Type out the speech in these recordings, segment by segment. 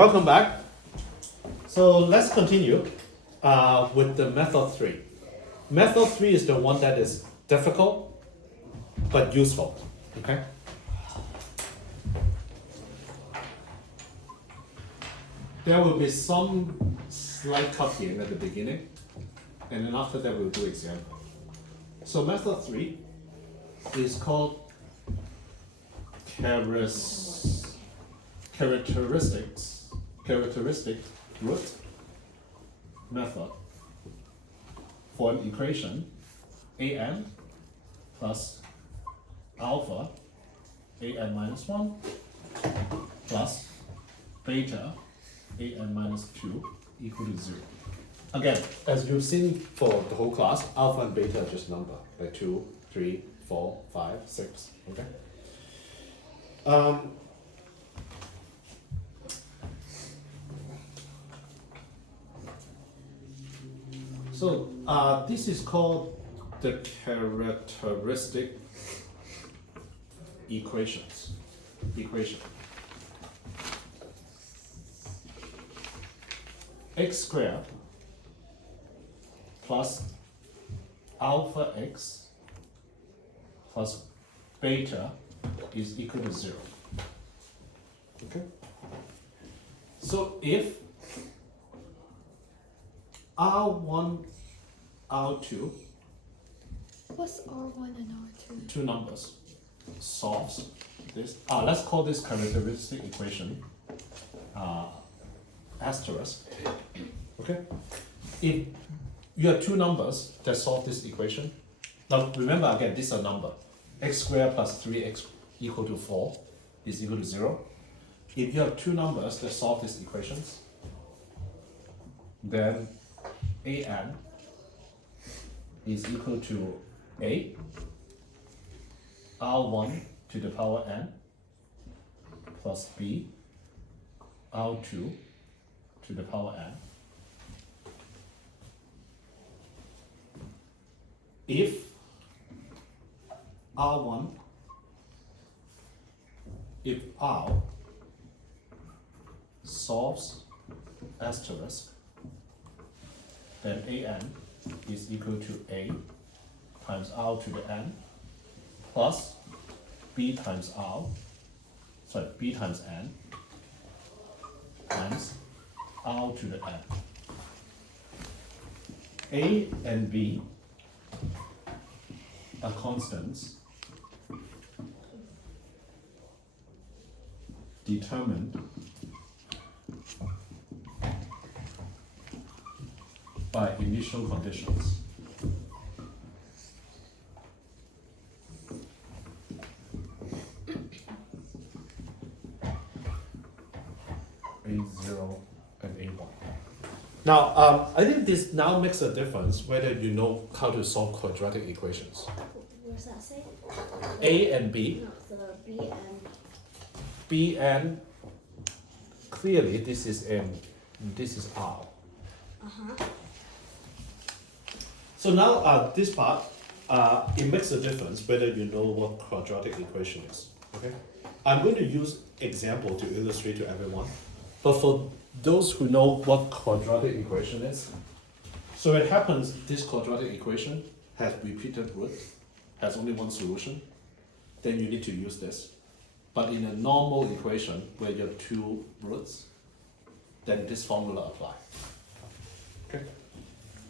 Welcome back. So let's continue with the method 3. Method 3 is the one that is difficult but useful. Okay. There will be some slight copying at the beginning, and then after that we'll do example. So method 3 is called characteristic root method for an equation an plus alpha an minus 1 plus beta an minus 2 equal to 0. Again, as you've seen for the whole class, alpha and beta are just number, like 2, 3, 4, 5, 6, okay? So this is called the characteristic equation. X squared plus alpha x plus beta is equal to 0. Okay. So if R1, R2, what's R1 and R2? two numbers, solves this. Let's call this characteristic equation asterisk. Okay. If you have two numbers that solve this equation, now remember again, this is a number. X squared plus 3x equal to 4 is equal to 0. If you have two numbers that solve these equations, then an is equal to a r1 to the power n plus b r2 to the power n. If r1, if r solves asterisk, then an is equal to a times r to the n plus b times n times r to the n. A and b are constants determined by initial conditions. A0 and A1. Now, I think this now makes a difference whether you know how to solve quadratic equations. What does that say? A and B. No, the B and... B and clearly this is M, this is R. Uh-huh. So now this part, it makes a difference whether you know what quadratic equation is. Okay, I'm going to use example to illustrate to everyone. But for those who know what quadratic equation is, so it happens this quadratic equation has repeated root, has only one solution, then you need to use this. But in a normal equation where you have two roots, then this formula applies. Okay.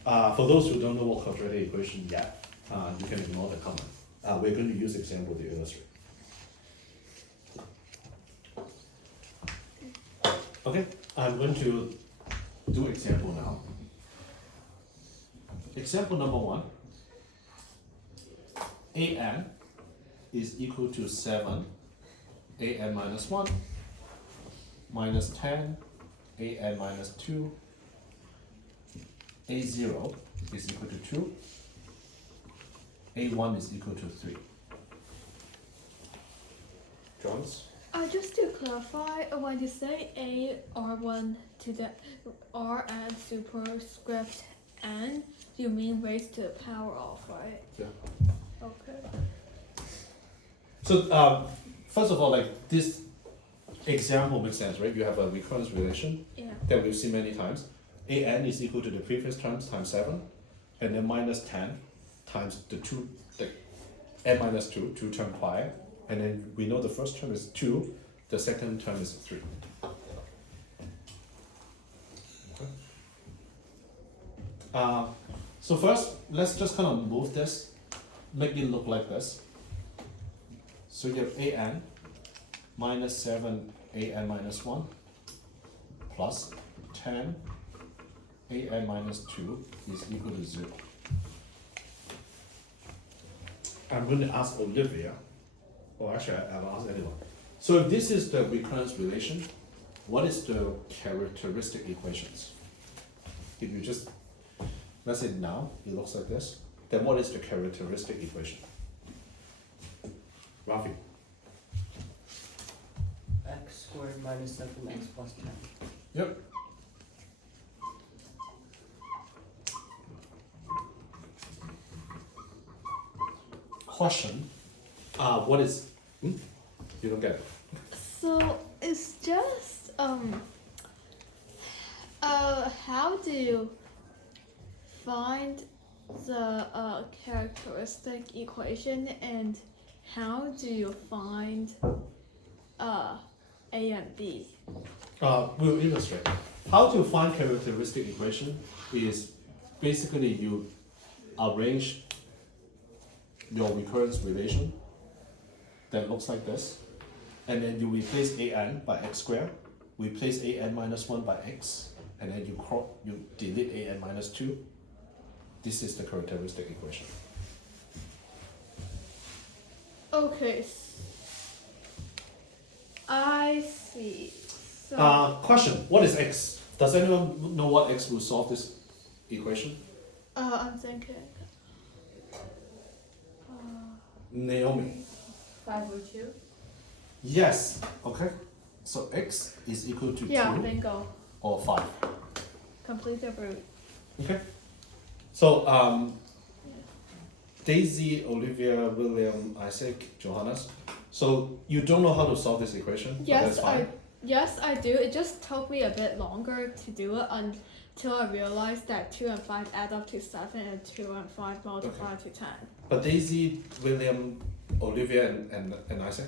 For those who don't know what quadratic equation yet, you can ignore the comment. We're going to use example to illustrate. Okay, I'm going to do example now. Example number 1. An is equal to 7 an minus 1 minus 10 an minus 2 a0 is equal to 2 a1 is equal to 3. Jones? Just to clarify, when you say A R1 to the R and superscript n, you mean raised to the power of, right? Yeah. Okay. So first of all, like this example makes sense, right? You have a recurrence relation Yeah. that we've seen many times. An is equal to the previous terms times 7, and then minus 10 times the n minus 2, 2 term prior, and then we know the first term is 2, the second term is 3. Okay. So first, let's just kind of move this, make it look like this. So you have an minus 7 an minus 1 plus 10 an minus 2 is equal to 0. I'm going to ask Olivia, or actually I'll ask anyone. So if this is the recurrence relation, what is the characteristic equations? If you just, let's say now it looks like this, then what is the characteristic equation? Rafi. X squared minus 7x plus 10. Yep. Question. What is? You don't get it. So it's just how do you find the characteristic equation, and how do you find A and B? We'll illustrate. How to find characteristic equation is basically you arrange your recurrence relation that looks like this, and then you replace an by x squared, replace an minus 1 by x, and then you delete an minus 2. This is the characteristic equation. Okay, I see. So Question, what is x? Does anyone know what x will solve this equation? I'm thinking. Naomi. 5 over 2? Yes. Okay. So x is equal to Yeah, 2 bingo. or 5. Complete the root. Okay. So Daisy, Olivia, William, Isaac, Johannes. So you don't know how to solve this equation? But Yes, that's fine. Yes, I do. It just took me a bit longer to do it until I realized that 2 and 5 add up to 7 and 2 and 5 multiply to 10. But Daisy, William, Olivia, and Isaac,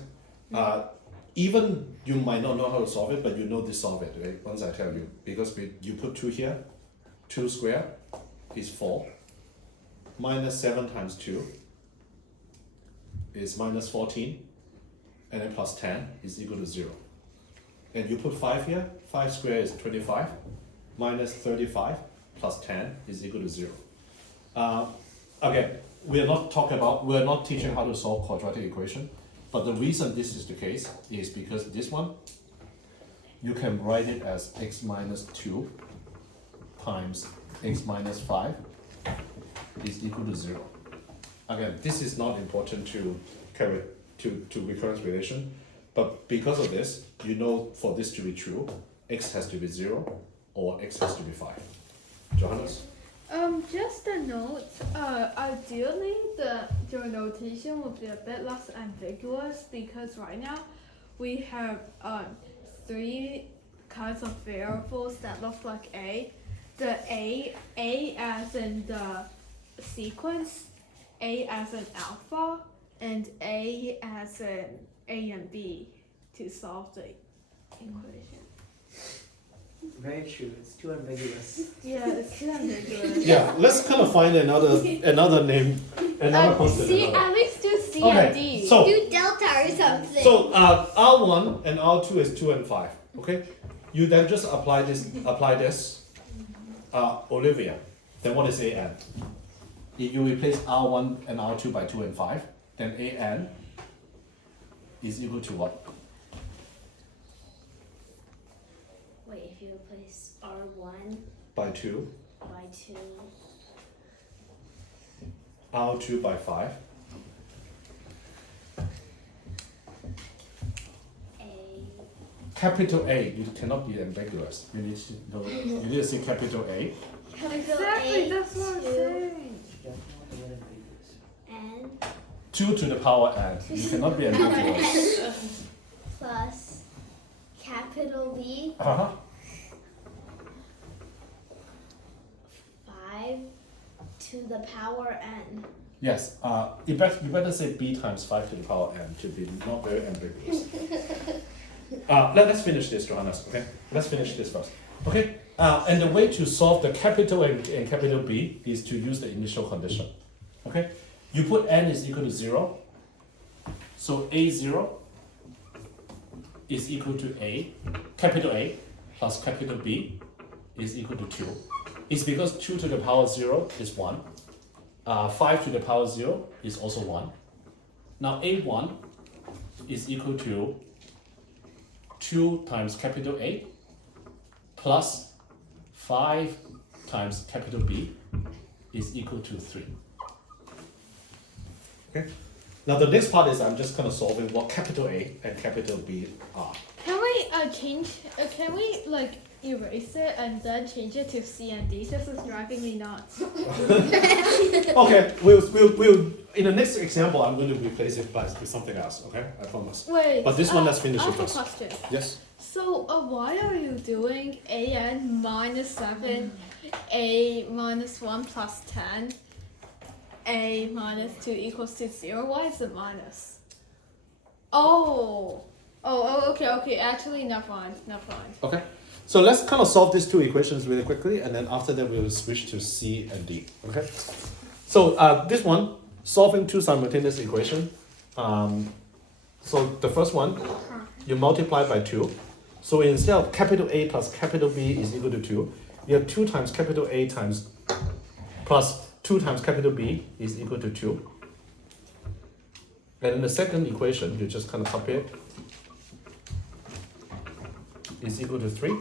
even you might not know how to solve it, but you know to solve it, right? Once I tell you. Because you put 2 here, 2 squared is 4, minus 7 times 2 is minus 14, and then plus 10 is equal to 0. And you put 5 here, 5 squared is 25, minus 35 plus 10 is equal to 0. Again, we are not teaching how to solve quadratic equation, but the reason this is the case is because this one, you can write it as x minus 2 times x minus 5 is equal to 0. Again, this is not important to recurrence relation, but because of this, you know for this to be true, x has to be 0 or x has to be 5. Johannes? Just a note, ideally your notation will be a bit less ambiguous, because right now we have 3 kinds of variables that look like A. The A as in the sequence, A as in alpha, and A as in A and B to solve the equation. Very true, it's too ambiguous. Yeah, it's too ambiguous. Yeah, let's kind of find another name, another constant. C, another. at least do C Okay, and D. so- do delta or something. So R1 and R2 is 2 and 5. Okay, you then just apply this. Olivia, then what is AN? If you replace R1 and R2 by 2 and 5, then AN is equal to what? Wait, if you replace R1 By 2, by 2, R2 by 5. A, Capital A, you cannot be ambiguous. You need to know. You need to say capital A. Exactly, that's what I'm saying. Definitely not ambiguous. N 2 to the power n. You cannot be ambiguous. plus capital B, Uh-huh. 5 to the power n. Yes, you better say b times 5 to the power n to be not very ambiguous. Let's finish this, Johannes, okay? Let's finish this first. Okay, and the way to solve the capital and capital B is to use the initial condition. Okay, you put n is equal to 0, so A0 is equal to capital A plus capital B is equal to 2. It's because 2 to the power 0 is 1. 5 to the power 0 is also 1. Now A1 is equal to 2 times capital A plus 5 times capital B is equal to 3. Okay. Now the next part is I'm just kind of solving what capital A and capital B are. Can we change? Can we like erase it and then change it to C and D? This is driving me nuts. Okay, we'll in the next example I'm going to replace it with something else. Okay, I promise. Wait. But this one, let's finish I it have a first. question. Yes. So why are you doing an minus 7, a minus 1 plus 10, a minus 2 equals to 0? Why is it minus? Oh, okay. Actually, not fine. Okay. So let's kind of solve these two equations really quickly, and then after that we will switch to C and D. Okay. So this one, solving two simultaneous equations. So the first one, you multiply by 2. So instead of capital A plus capital B is equal to 2, you have 2 times capital A times plus 2 times capital B is equal to 2. And in the second equation, you just kind of copy it, is equal to 3.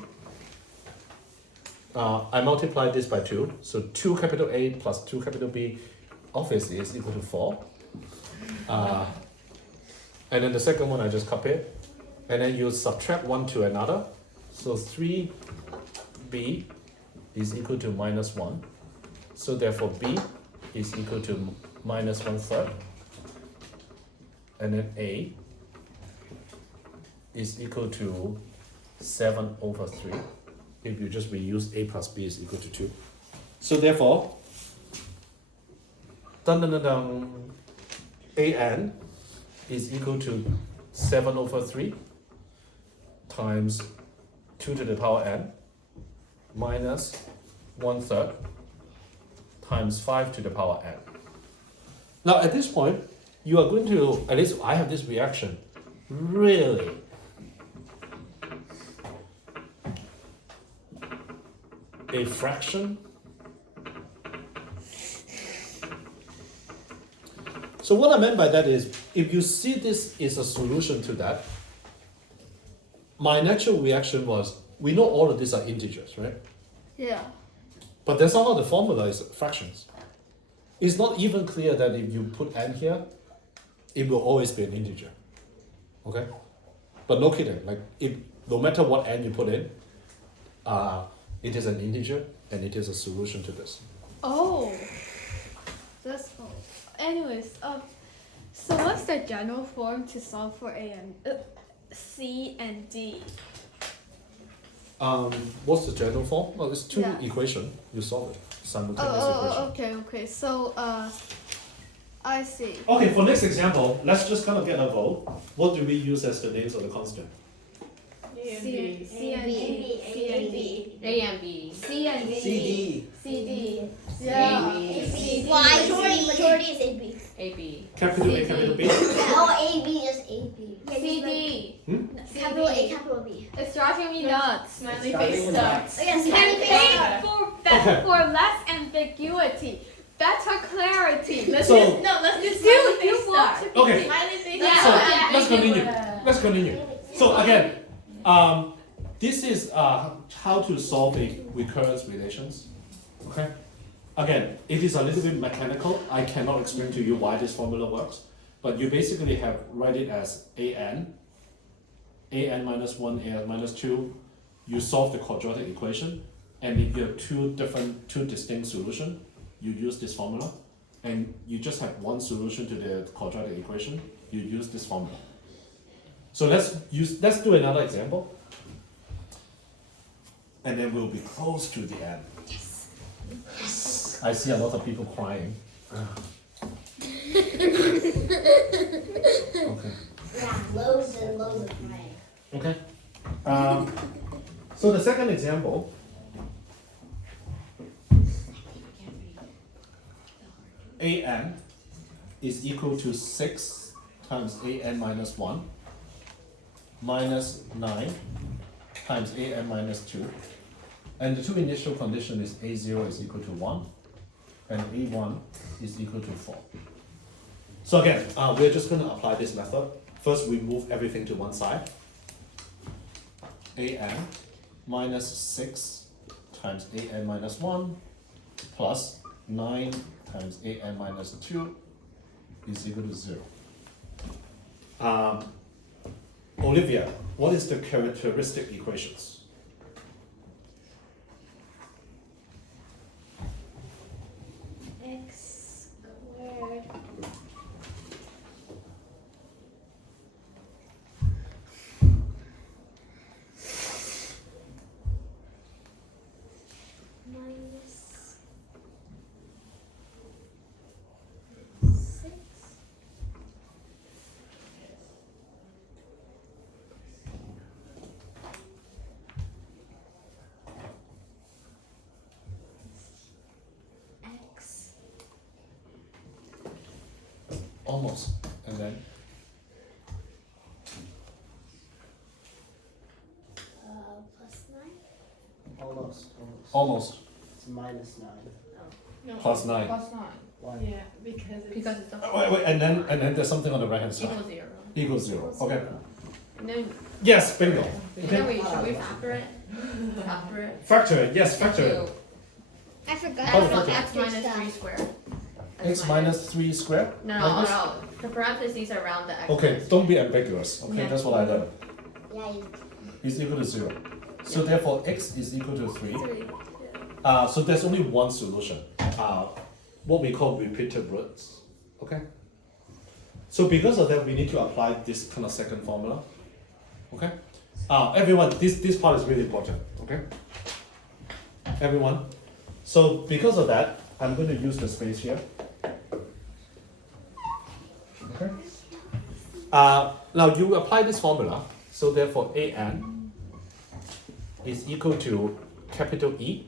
I multiply this by 2, so 2 capital A plus 2 capital B obviously is equal to 4. And then the second one I just copy it, and then you subtract one to another, so 3b is equal to minus 1, so therefore b is equal to minus 1/3, and then a is equal to 7/3 if you just reuse a plus b is equal to 2. So therefore, an is equal to 7/3 times 2 to the power n minus 1/3 times 5 to the power n. Now at this point, you are going to, at least I have this reaction, really a fraction. So what I meant by that is, if you see this is a solution to that, my natural reaction was, we know all of these are integers, right? Yeah. But then somehow the formula is fractions. It's not even clear that if you put n here, it will always be an integer. Okay? But no kidding, like if no matter what n you put in, it is an integer and it is a solution to this. Oh, that's cool. Anyways, so what's the general form to solve for C and D? What's the general form? Well, it's two Yeah. equations. You solve it. Simultaneous equation. Okay. So, I see. Okay, for next example, let's just kind of get a vote. What do we use as the names of the constant? C and D. A and B. C and D. CD. CD. Yeah. AB. Why? Majority is AB. AB. Capital A, capital B. Oh, AB, just AB. CD. Capital A, capital B. It's driving me nuts. Smiley Starting face with sucks. Oh, yes, And capital pay for less ambiguity, better clarity. Let's So- do smiley face You want stuff. to Okay. Smiley face Yeah. So stuff. let's continue. Let's continue. So again, this is how to solve a recurrence relations. Okay. Again, it is a little bit mechanical. I cannot explain to you why this formula works, but you basically have write it as an minus 1, an minus 2. You solve the quadratic equation, and if you have two distinct solutions, you use this formula, and you just have one solution to the quadratic equation. You use this formula. So let's do another example. and then we'll be close to the end. Yes. I see a lot of people crying. Okay. Yeah, loads and loads of crying. Okay. So the second example, an is equal to 6 times an minus 1 minus 9 times an minus 2. And the two initial conditions is a0 is equal to 1 and a1 is equal to 4. So again, we're just going to apply this method. First, we move everything to one side. An minus 6 times an minus 1 plus 9 times an minus 2 is equal to 0. Olivia, what is the characteristic equations? X squared minus 6 x Almost. And then plus 9. Almost. almost It's minus 9. No. plus 9. Plus 9. Why? Yeah, because it's the Wait, and then there's something on the right hand side. equals 0. Equals 0. Okay. And then, Yes, bingo. and then should we factor it? Factor it? Factor it. Yes, factor it. I forgot How to about factor? X minus 3 squared. X minus 3 squared. No, minus- no. The parentheses around the X. Okay, minus don't be ambiguous. Okay, Yeah. that's what I learned. Yeah, you Is equal to 0. So therefore, x is equal to 3. 3. So there's only one solution. What we call repeated roots. Okay. So because of that, we need to apply this kind of second formula. Okay. Everyone, this part is really important. Okay. Everyone. So because of that, I'm going to use the space here. Okay. Now you apply this formula. So therefore, an is equal to capital E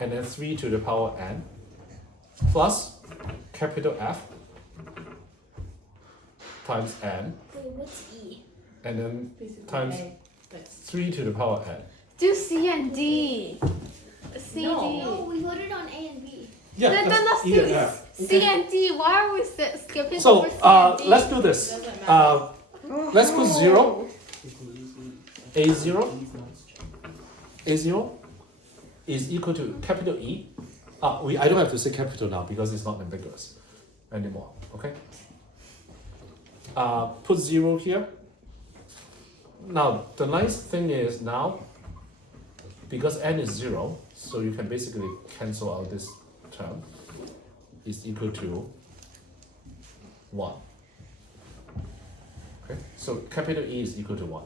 and then 3 to the power n plus capital F times n Wait, what's E? and then Basically times A, but 3 to the power n. Do C and D. C, No. D. No, we voted on A and B. Yeah, Then that's let's E do and F. C and D. Why are we skipping So over C and D? let's do this. doesn't matter. Let's put 0, You can use A0, these notes. A0 is equal to capital E. I don't have to say capital now because it's not ambiguous anymore. Okay. Put 0 here. Now the nice thing is now, because n is 0, so you can basically cancel out this term. Is equal to 1. Okay. So capital E is equal to 1.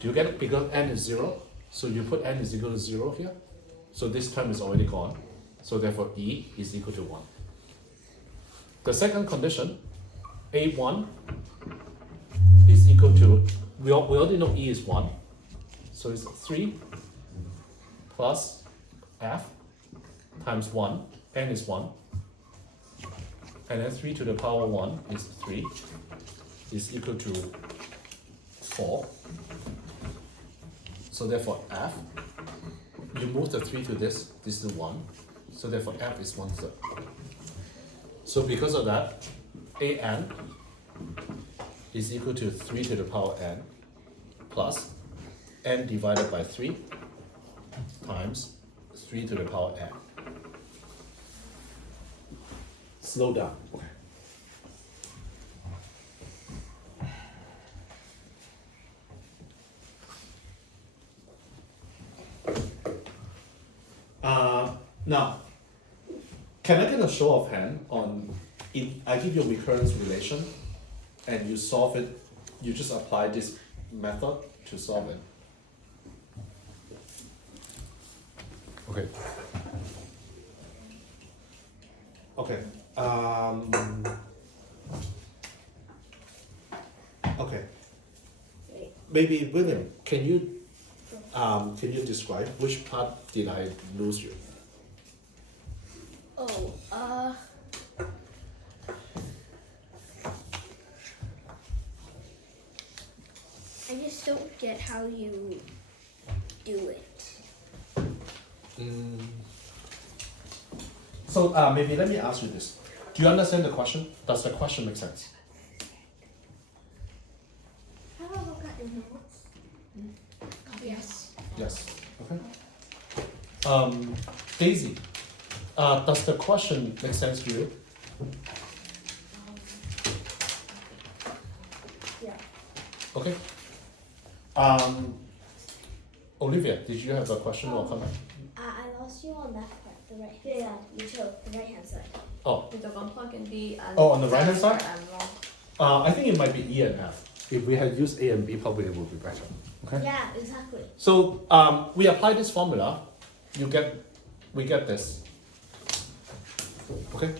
Do you get it? Because n is 0, so you put n is equal to 0 here. So this term is already gone. So therefore E is equal to 1. The second condition, A1 is equal to, we already know E is 1. So it's 3 plus F times 1, n is 1. And then 3 to the power 1 is 3, is equal to 4. So therefore F, you move the 3 to this is 1. So therefore F is 1/3. So because of that, an is equal to 3 to the power n plus n divided by 3 times 3 to the power n. Slow down. Now, can I get a show of hand on, I give you a recurrence relation and you solve it, you just apply this method to solve it. Okay. Okay. Okay. Wait. Maybe William, can you describe which part did I lose you? Oh, I just don't get how you do it. So maybe let me ask you this. Do you understand the question? Does the question make sense? How do I look at your notes? Yes. Yes. Okay. Daisy, does the question make sense to you? Yeah. Okay. Olivia, did you have a question or comment? I lost you on that part, the right hand side. You chose the right hand side. Oh, It's a one plug in B and. Oh, on the right-hand that's side? where I'm wrong. I think it might be E and F. If we had used A and B, probably it would be better. Okay. Yeah, exactly. So we apply this formula, we get this. Okay.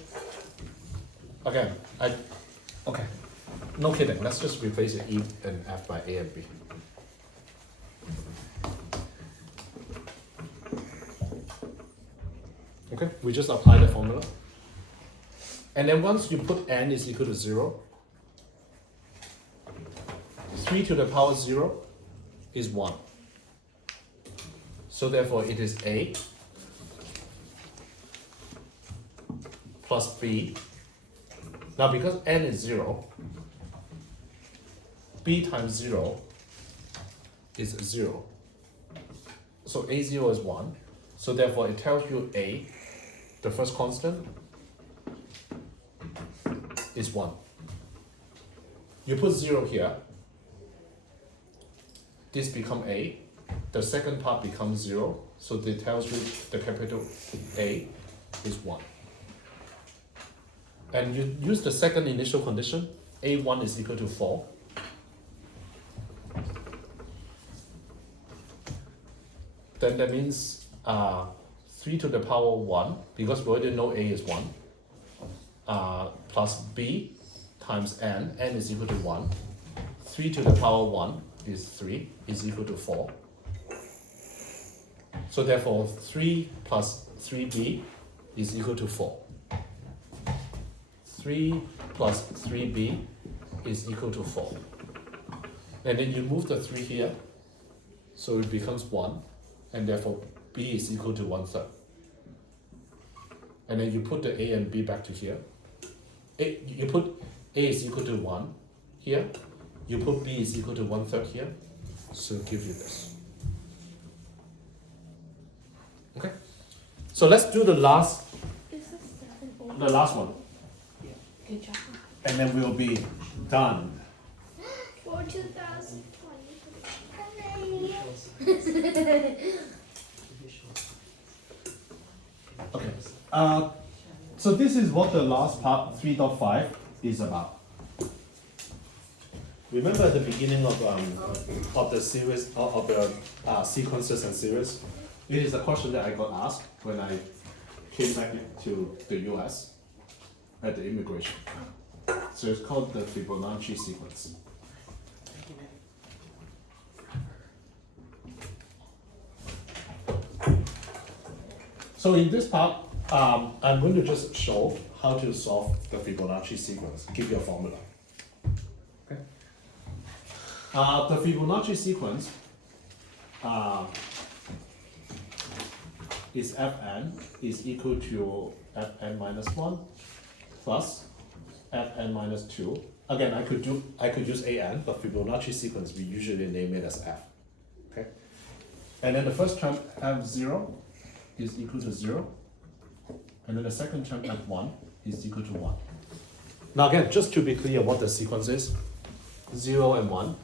Again, okay. No kidding. Let's just replace the E and F by A and B. Okay. We just apply the formula, and then once you put n is equal to 0, 3 to the power 0 is 1. So therefore it is A plus B. Now because n is 0, B times 0 is 0. So A0 is 1. So therefore it tells you A, the first constant, is 1. You put 0 here, this becomes A, the second part becomes 0, so it tells you the capital A is 1. And you use the second initial condition, A1 is equal to 4. Then that means 3 to the power 1, because we already know A is 1, plus B times n is equal to 1. 3 to the power 1 is 3, is equal to 4. So therefore 3 plus 3b is equal to 4. 3 plus 3b is equal to 4. And then you move the 3 here, so it becomes 1, and therefore b is equal to 1/3. And then you put the a and b back to here. You put a is equal to 1 here, you put b is equal to 1/3 here, so it gives you this. Okay? So let's do the last one, Good job. and then we'll be done. For 2020. Okay. So this is what the last part 3.5 is about. Remember at the beginning of the series of the sequences and series, it is a question that I got asked when I came back to the US at the immigration. So it's called the Fibonacci sequence. So in this part, I'm going to just show how to solve the Fibonacci sequence, give you a formula. Okay. The Fibonacci sequence is Fn is equal to Fn minus 1 plus Fn minus 2. Again, I could use An, but Fibonacci sequence we usually name it as F. Okay. And then the first term F0 is equal to 0, and then the second term F1 is equal to 1. Now again, just to be clear what the sequence is, 0 and 1,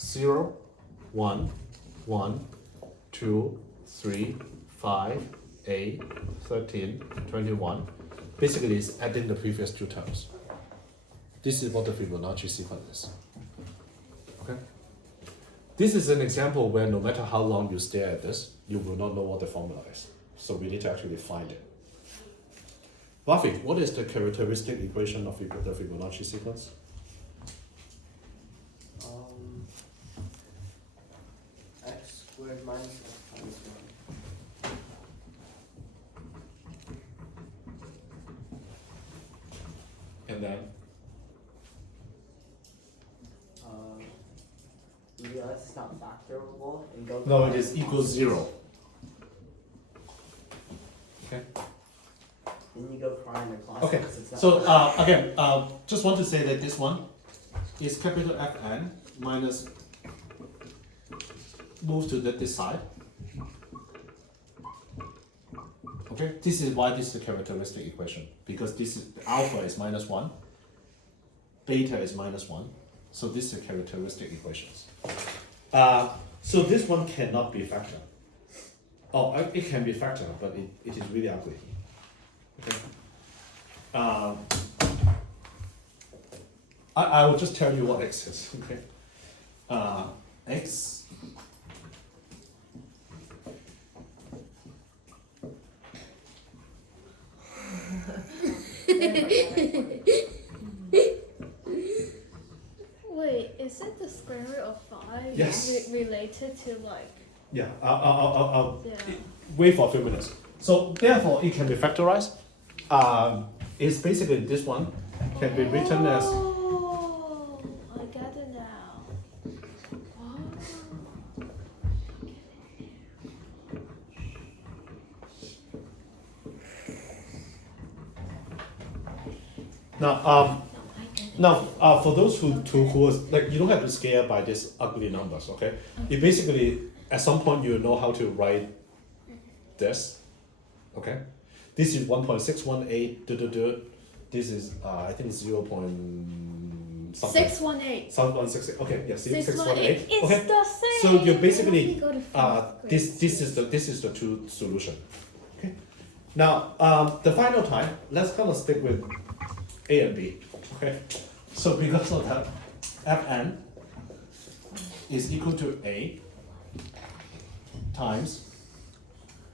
0, 1, 1, 2, 3, 5, 8, 13, 21. Basically it's adding the previous two terms. This is what the Fibonacci sequence is. Okay? This is an example where no matter how long you stare at this, you will not know what the formula is. So we need to actually find it. Buffy, what is the characteristic equation of the Fibonacci sequence? X squared minus x times 1. And then, You realize it's not factorable and go. no, it is equals 0. Okay. Then you go prime or class. Okay, It's not so again, just want to say that this one is capital Fn minus move to this side. Okay, this is why this is the characteristic equation, because this is alpha is -1, beta is -1, so this is the characteristic equations. So this one cannot be factored. Oh, it can be factored, but it is really ugly. Okay. I will just tell you what x is. Okay. X. Wait, is it the square root of 5? Yes. Related to like. Yeah. I'll Yeah. wait for a few minutes. So therefore, it can be factorized. It's basically this one can be written as. Oh, I get it now. Oh. Now, for those who was like, you don't have to scare by these ugly numbers, okay? You basically, at some point, you know how to write this, okay? This is 1.618, this is, I think 0. Something. 618. 1.68, okay, yeah, 618. 618, It's okay? the same. So you basically, Go to this is the two solution, okay? Now, the final time, let's kind of stick with A and B, okay? So because of that, Fn is equal to A times,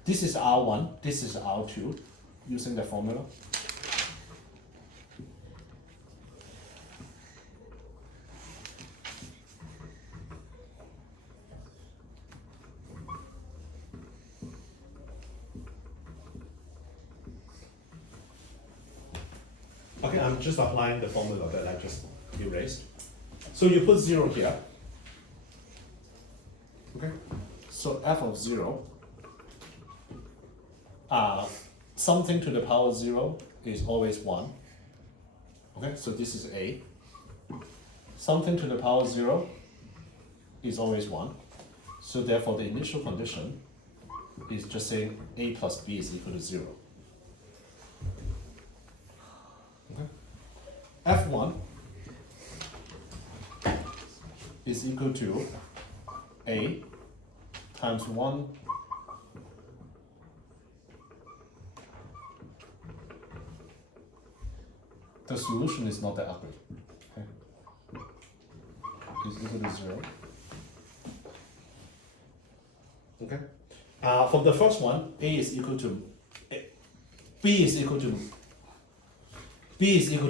this is R1, this is R2, using the formula. Okay, I'm just applying the formula that I just erased. So you put 0 here. Okay, so f of 0, something to the power 0 is always 1. Okay, so this is A. Something to the power 0 is always 1. So therefore the initial condition is just saying A plus B is equal to 0. Okay. F1 is equal to A times 1 the solution is not that ugly. Okay. Is equal to 0. Okay. From the first one, B is equal to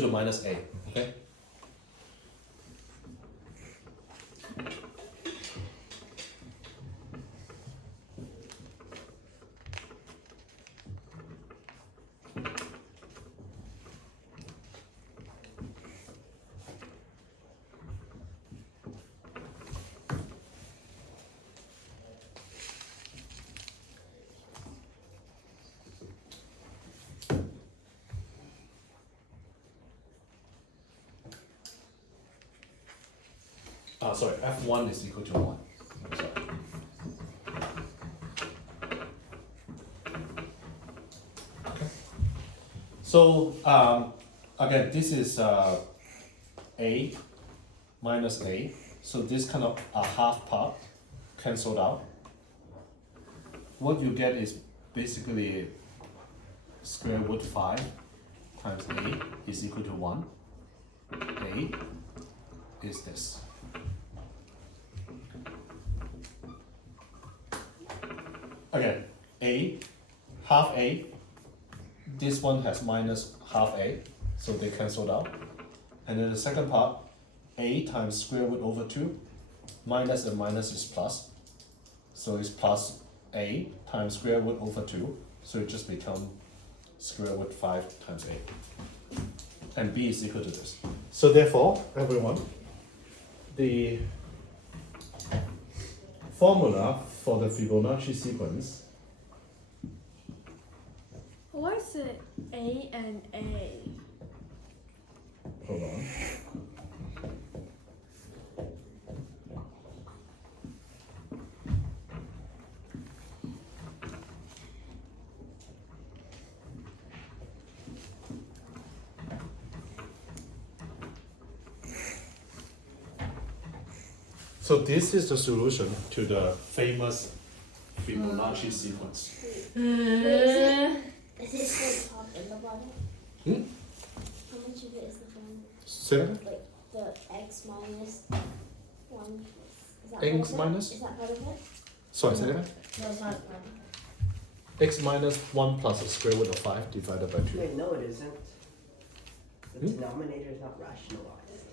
minus A. Okay. Sorry, F1 is equal to 1. Sorry. Okay. So again, this is A minus A. So this kind of a half part cancelled out. What you get is basically square root 5 times A is equal to 1. A is this. again, A, half A, this one has minus half A, so they cancelled out. And then the second part, A times square root over 2, minus and minus is plus. So it's plus A times square root over 2, so it just becomes square root 5 times A. And B is equal to this. So therefore, everyone, the formula for the Fibonacci sequence, Why is it A and A? hold on. So this is the solution to the famous Fibonacci sequence. Is this the top and the bottom? Hmm? How much of it is the bottom? Say that again? Like the x minus 1. Is that X part of minus? it? Is that part of it? Sorry, say that again? No, it's not part X minus 1 plus the square root of 5 divided by 2. Wait, no, it isn't. The Hmm? denominator is not rationalized,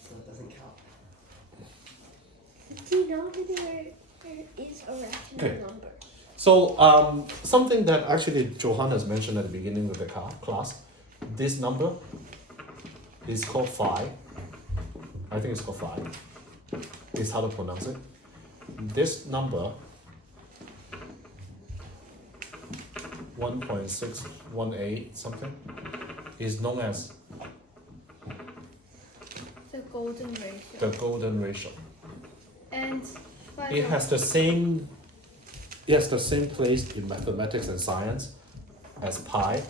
so it doesn't count. Denominator is a rational Okay. number. So something that actually Johan has mentioned at the beginning of the class, this number is called phi. I think it's called phi. Is how to pronounce it. This number 1.618 something is known as The golden ratio. the golden ratio. And by It the- has the same place in mathematics and science as pi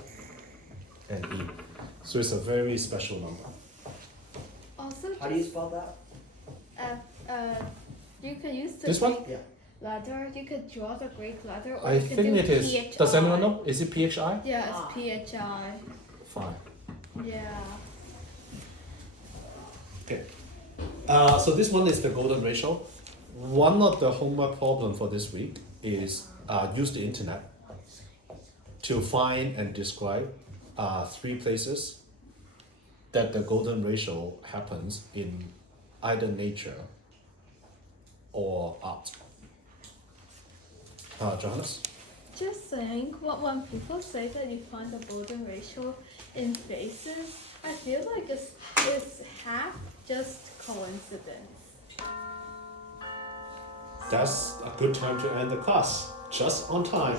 and e. So it's a very special number. also How do you spell that? you can use the This one? Greek Yeah. letter. You could draw the Greek letter, or I you can think do it is. PHI. Does anyone know? Is it PHI? Yeah, Ah. it's PHI. Fine. Yeah. Okay. So this one is the golden ratio. One of the homework problem for this week is use the internet to find and describe 3 places that the golden ratio happens in either nature or art. Johannes? Just saying, when people say that you find the golden ratio in faces, I feel like it's half just coincidence. That's a good time to end the class. Just on time.